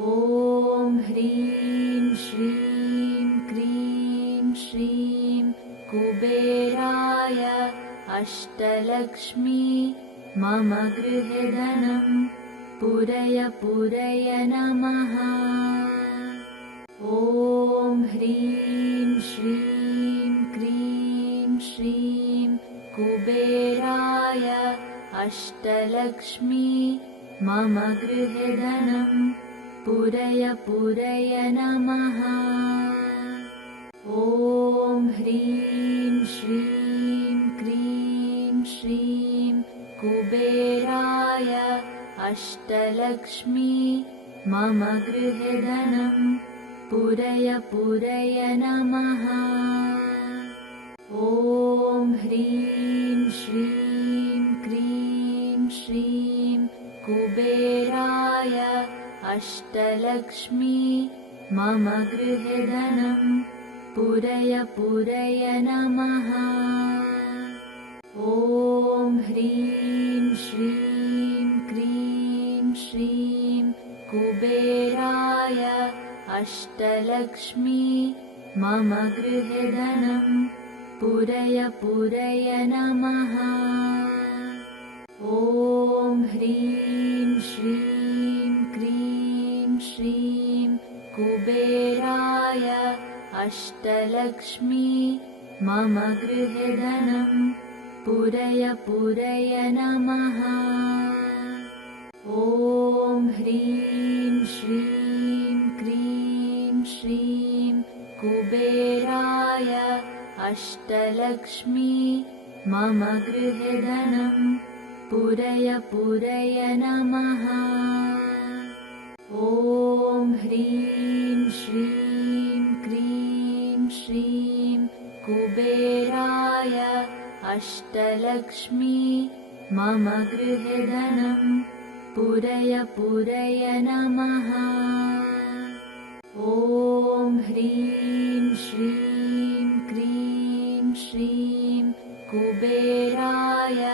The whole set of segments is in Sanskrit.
ॐ ह्रीं श्रीं क्रीं श्रीं कुबेराय अष्टलक्ष्मी मम गृहे धनं पूरय पूरय नमः। ॐ ह्रीं श्रीं क्रीं श्रीं कुबेराय अष्टलक्ष्मी मम गृहे धनं पूरय पूरय नमः। ॐ ह्रीं श्रीं क्रीं श्रीं कुबेराय अष्टलक्ष्मी मम गृहे धनं पूरय पूरय नमः। ॐ ह्रीं श्रीं क्रीं श्रीं कुबेराय अष्टलक्ष्मी मम गृहे धनं पूरय पूरय नमः। ॐ ह्रीं श्रीं क्रीं श्रीं कुबेराय अष्टलक्ष्मी मम गृहे धनं पूरय पूरय नमः। ॐ ह्रीं श्रीं क्रीं श्रीं कुबेराय अष्टलक्ष्मी मम गृहे धनं पूरय पूरय नमः। ॐ ह्रीं श्रीं क्रीं श्रीं कुबेराय अष्टलक्ष्मी मम गृहे धनं पूरय पूरय नमः। ॐ ह्रीं श्रीं क्रीं श्रीं कुबेराय अष्टलक्ष्मी मम गृहे धनं पूरय पूरय नमः। ॐ ह्रीं श्रीं क्रीं श्रीं कुबेराय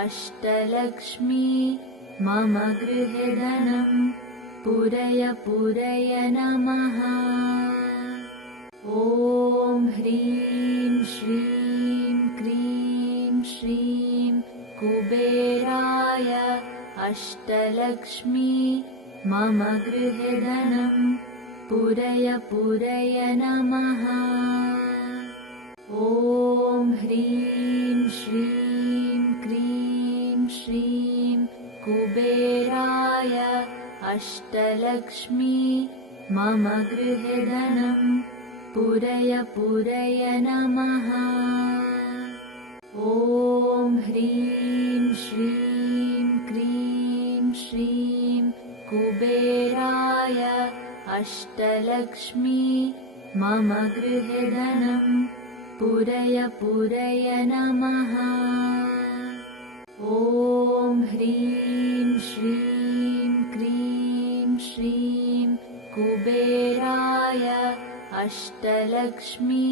अष्टलक्ष्मी मम गृहे धनं पूरय पूरय नमः। ॐ ह्रीं श्रीं क्रीं श्रीं कुबेराय अष्टलक्ष्मी मम गृहे धनं पूरय पूरय नमः। ॐ ह्रीं श्रीं क्रीं श्रीं कुबेराय अष्टलक्ष्मी मम गृहे धनं पूरय पूरय नमः। ॐ ह्रीं श्रीं क्रीं श्रीं कुबेराय अष्टलक्ष्मी मम गृहे धनं पूरय पूरय नमः। ॐ ह्रीं श्रीं क्रीं श्रीं कुबेराय अष्टलक्ष्मी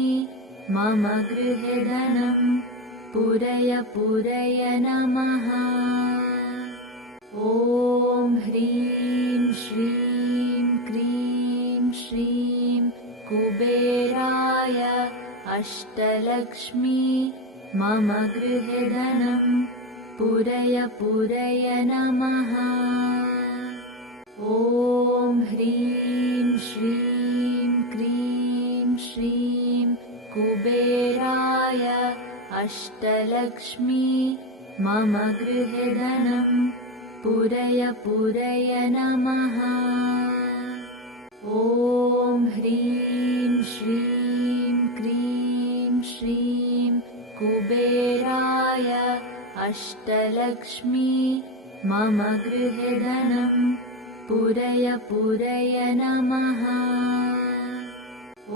मम गृहे धनं पूरय पूरय नमः। ॐ ह्रीं श्रीं क्रीं श्रीं कुबेराय अष्टलक्ष्मी मम गृहे धनं पूरय पूरय नमः। ॐ ह्रीं श्रीं क्रीं श्रीं कुबेराय अष्टलक्ष्मी मम गृहे धनं पूरय पूरय नमः। ॐ ह्रीं श्रीं क्रीं श्रीं कुबेराय अष्टलक्ष्मी मम गृहे धनं पूरय पूरय नमः।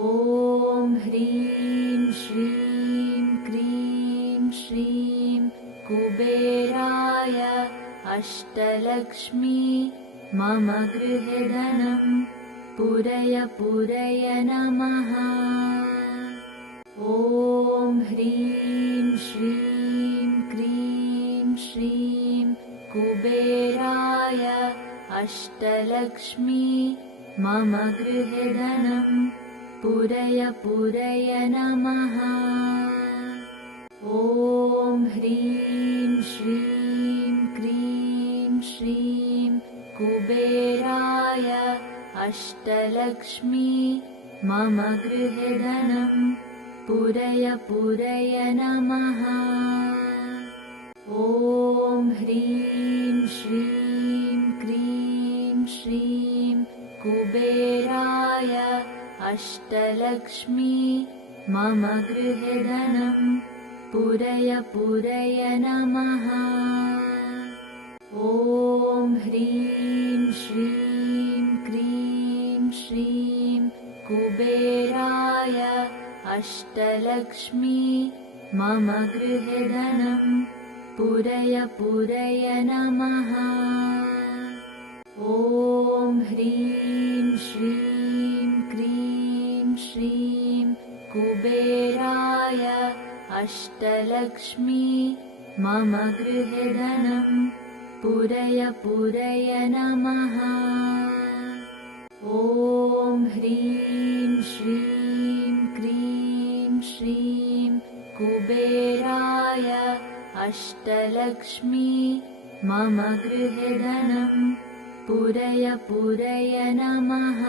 ॐ ह्रीं श्रीं क्रीं श्रीं कुबेराय अष्टलक्ष्मी मम गृहे धनं पूरय पूरय नमः। ॐ ह्रीं श्रीं क्रीं श्रीं कुबेराय अष्टलक्ष्मी मम गृहे धनं पूरय पूरय नमः। ॐ ह्रीं श्रीं क्रीं श्रीं कुबेराय अष्टलक्ष्मी मम गृहे धनं पूरय पूरय नमः। ॐ ह्रीं श्रीं क्रीं श्रीं कुबेराय अष्टलक्ष्मी मम गृहे धनं पूरय पूरय नमः। ॐ ह्रीं श्रीं क्रीं श्रीं कुबेराय अष्टलक्ष्मी मम गृहे धनं पूरय पूरय नमः। ॐ ह्रीं श्रीं क्रीं श्रीं कुबेराय अष्टलक्ष्मी मम गृहे धनं पूरय पूरय नमः। ॐ ह्रीं श्रीं क्रीं श्रीं कुबेराय अष्टलक्ष्मी मम गृहे धनं पूरय पूरय नमः।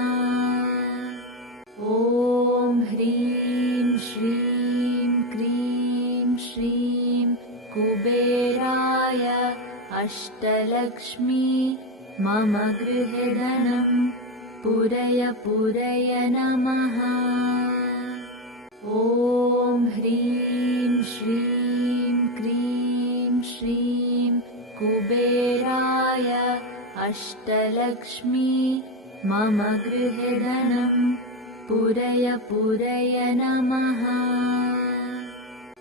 ॐ ह्रीं श्रीं क्रीं श्रीं कुबेराय अष्टलक्ष्मी मम गृहे धनं पूरय पूरय नमः। ॐ ह्रीं श्रीं क्रीं श्रीं कुबेराय अष्टलक्ष्मी मम गृहे धनं पूरय पूरय नमः।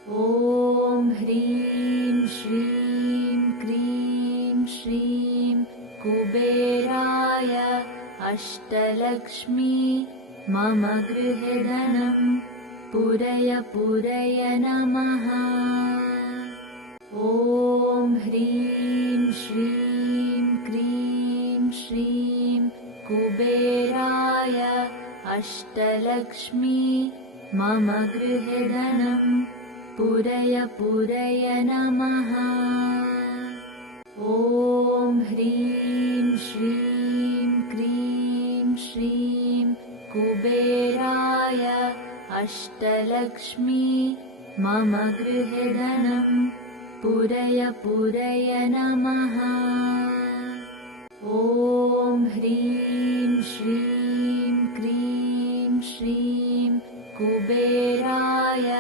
ॐ ह्रीं श्रीं क्रीं श्रीं कुबेराय अष्टलक्ष्मी मम गृहे धनं पूरय पूरय नमः। ॐ ह्रीं श्रीं क्रीं श्रीं कुबेराय अष्टलक्ष्मी मम गृहे धनं पूरय पूरय नमः। ॐ ह्रीं श्रीं क्रीं श्रीं कुबेराय अष्टलक्ष्मी मम गृहे धनं पूरय पूरय नमः। ॐ ह्रीं श्रीं क्रीं श्रीं कुबेराय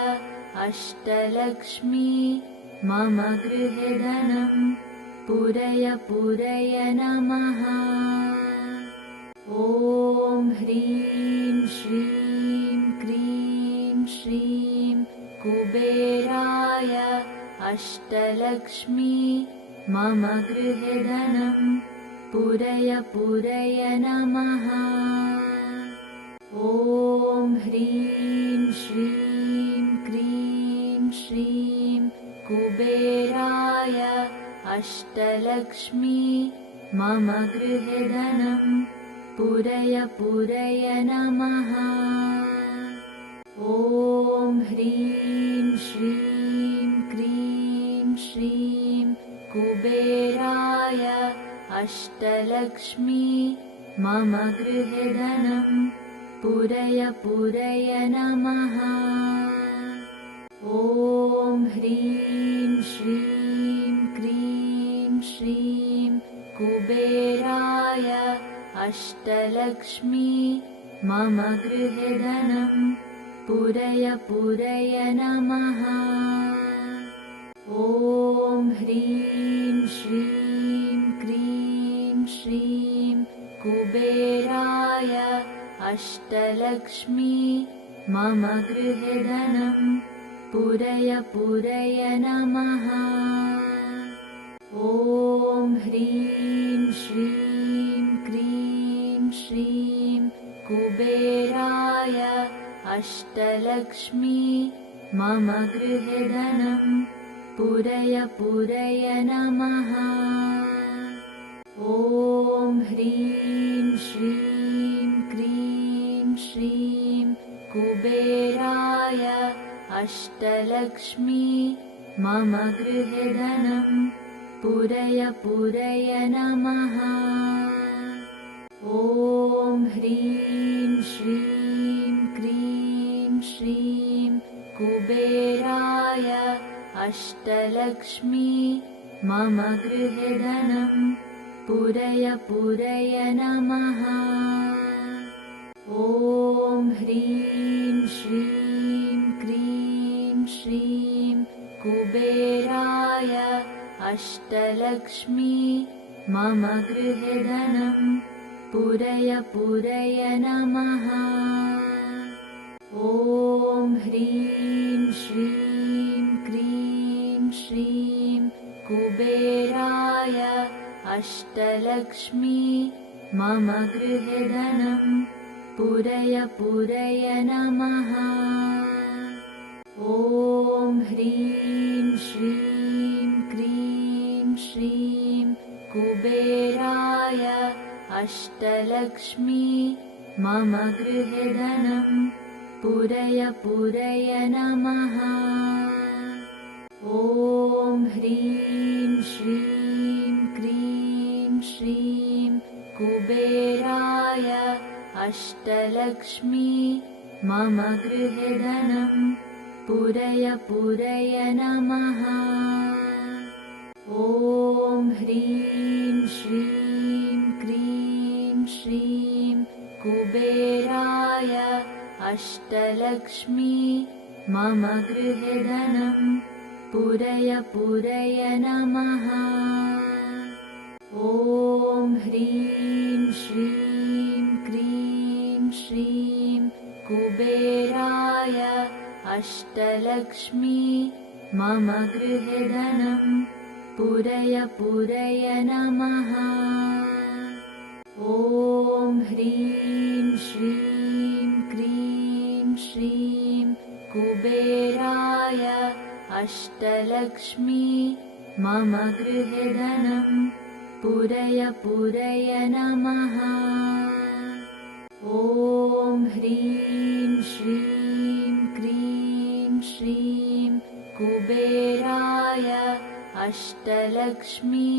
अष्टलक्ष्मी मम गृहे धनं पूरय पूरय नमः। ॐ ह्रीं श्रीं क्रीं श्रीं कुबेराय अष्टलक्ष्मी मम गृहे धनं पूरय पूरय नमः। ॐ ह्रीं श्रीं क्रीं श्रीं कुबेराय अष्टलक्ष्मी मम गृहे धनं पूरय पूरय नमः। ॐ ह्रीं श्रीं क्रीं श्रीं कुबेराय अष्टलक्ष्मी मम गृहे धनं पूरय पूरय नमः। ॐ ह्रीं श्रीं क्रीं श्रीं कुबेराय अष्टलक्ष्मी मम गृहे धनं पूरय पूरय नमः। ॐ ह्रीं श्रीं क्रीं श्रीं कुबेराय अष्टलक्ष्मी मम गृहे धनं पूरय पूरय नमः। ॐ ह्रीं श्रीं क्रीं श्रीं कुबेराय अष्टलक्ष्मी मम गृहे धनं पूरय पूरय नमः। ॐ ह्रीं श्रीं क्रीं श्रीं कुबेराय अष्टलक्ष्मी मम गृहे धनं पूरय पूरय नमः। ॐ ह्रीं श्रीं क्रीं श्रीं कुबेराय अष्टलक्ष्मी मम गृहे धनं पूरय पूरय नमः। ॐ ह्रीं श्रीं क्रीं श्रीं कुबेराय अष्टलक्ष्मी मम गृहे धनं पूरय पूरय नमः। ॐ ह्रीं श्रीं क्रीं श्रीं कुबेराय अष्टलक्ष्मी मम गृहे धनं पूरय पूरय नमः। ॐ ह्रीं श्रीं क्रीं श्रीं कुबेराय अष्टलक्ष्मी मम गृहे धनं पूरय पूरय नमः। ॐ ह्रीं श्रीं क्रीं श्रीं कुबेराय अष्टलक्ष्मी मम गृहे धनं पूरय पूरय नमः। ॐ ह्रीं श्रीं क्रीं श्रीं कुबेराय अष्टलक्ष्मी मम गृहे धनं पूरय पूरय नमः। ॐ ह्रीं श्रीं क्रीं श्रीं कुबेराय अष्टलक्ष्मी मम गृहे धनं पूरय पूरय नमः। ॐ ह्रीं श्रीं क्रीं श्रीं कुबेराय अष्टलक्ष्मी मम गृहे धनं पूरय पूरय नमः। ॐ ह्रीं श्रीं क्रीं श्रीं कुबेराय अष्टलक्ष्मी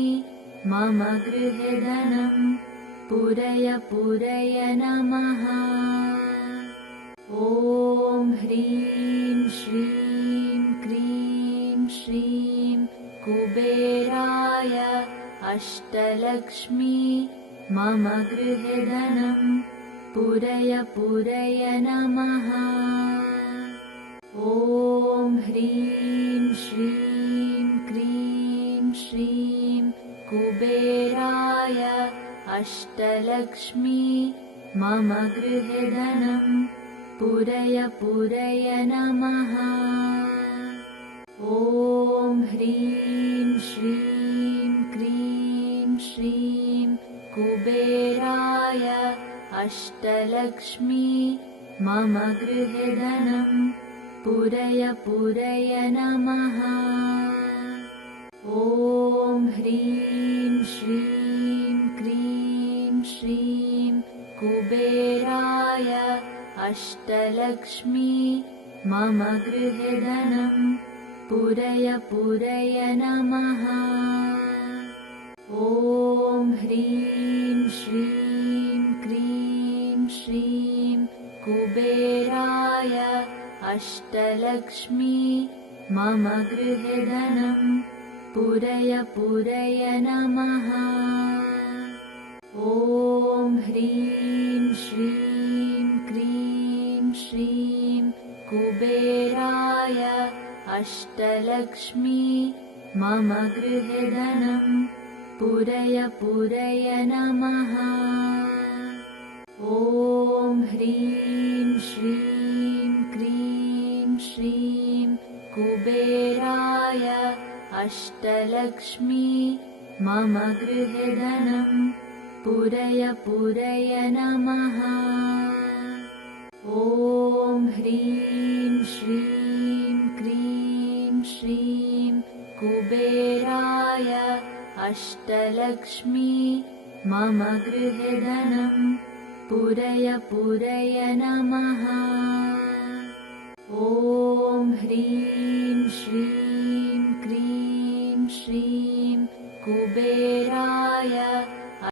मम गृहे धनं पूरय पूरय नमः। ॐ ह्रीं श्रीं क्रीं श्रीं कुबेराय अष्टलक्ष्मी मम गृहे धनं पूरय पूरय नमः। ॐ ह्रीं श्रीं क्रीं श्रीं कुबेराय अष्टलक्ष्मी मम गृहे धनं पूरय पूरय नमः। ॐ ह्रीं श्रीं क्रीं श्रीं कुबेराय अष्टलक्ष्मी मम गृहे धनं पूरय पूरय नमः। ॐ ह्रीं श्रीं क्रीं श्रीं कुबेराय अष्टलक्ष्मी मम गृहे धनं पूरय पूरय नमः। ॐ ह्रीं श्रीं क्रीं श्रीं कुबेराय अष्टलक्ष्मी मम गृहे धनं पूरय पूरय नमः। ॐ ह्रीं श्रीं क्रीं श्रीं कुबेराय अष्टलक्ष्मी मम गृहे धनं पूरय पूरय नमः। ॐ ह्रीं श्रीं क्रीं श्रीं कुबेराय अष्टलक्ष्मी मम गृहे धनं पूरय पूरय नमः। ॐ ह्रीं श्रीं क्रीं श्रीं कुबेराय अष्टलक्ष्मी मम गृहे धनं पूरय पूरय नमः। ॐ ह्रीं श्रीं क्रीं श्रीं कुबेराय